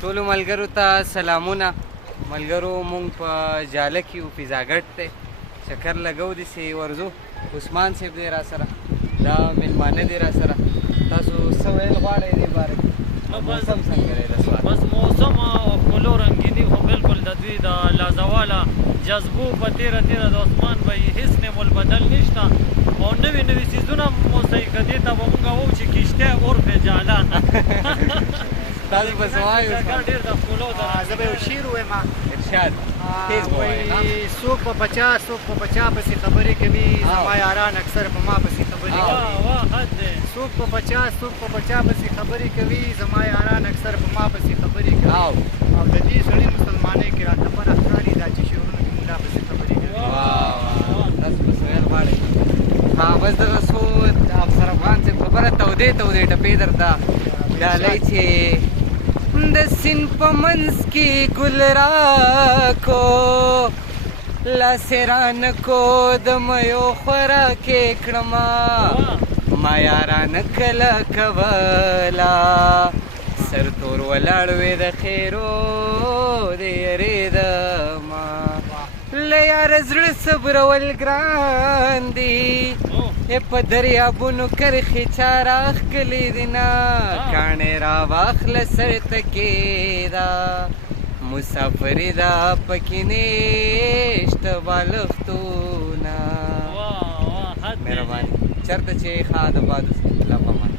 ټولو ملګرو ته سلامونه. ملګرو مونږ په جاله کې یو پیزاګټ دی، چکر لګو داسې ورځو. عثمان صاحب دی را سره، دا میلمانه دی را سره. تاسو څه ویل غواړئ دې باره کې؟ موسم څنګه دی د سوال؟ بس موسم او ښکلو رنګیني خو بالکل د دوی د لازواله جذبو په تیره د عثمان به هېڅ نعم البدل نشته او نوي نوي څیزونه مستحقه دې ته به مونږ ووایو چې کشته عرف جاله تاسو به څه وایو؟ ډېر د ښکلو زه به یو شعر ووایم. ارشاد تیز ووایئ. څوک په 50 پسې خبرې کوي، زما یاران اکثر په ما پسې خبرې کوي. حد دی. څوک په 50 پسې خبرې کوي، زما یاران اکثر په ما پسې خبرې کوي. او د دې سړي مسلمانۍ کې راته پره ښکاري دا چې شعرونو کې ملا پسې خبرې کوي. تاسو به څه ویل غواړئ؟ بس دغه څو افسر افغان صاحب خبره تودې ټپې درته ډالۍ چې د سیند په منځ کې ګل راکو لاسې رانکو د میو خوراکې کړمه ما یارانه کله کوله سر تور ولاړ وې د خیرو د یارېدمه له یاره زړه صبرول ګران دي په دریابونو کرښې چا راښکلې دي نه کاڼې راواخله سر ته کېده مسافري ده پکې نشته بالښتونه. مهرباني چېرته چې ښه د باد الله په امان.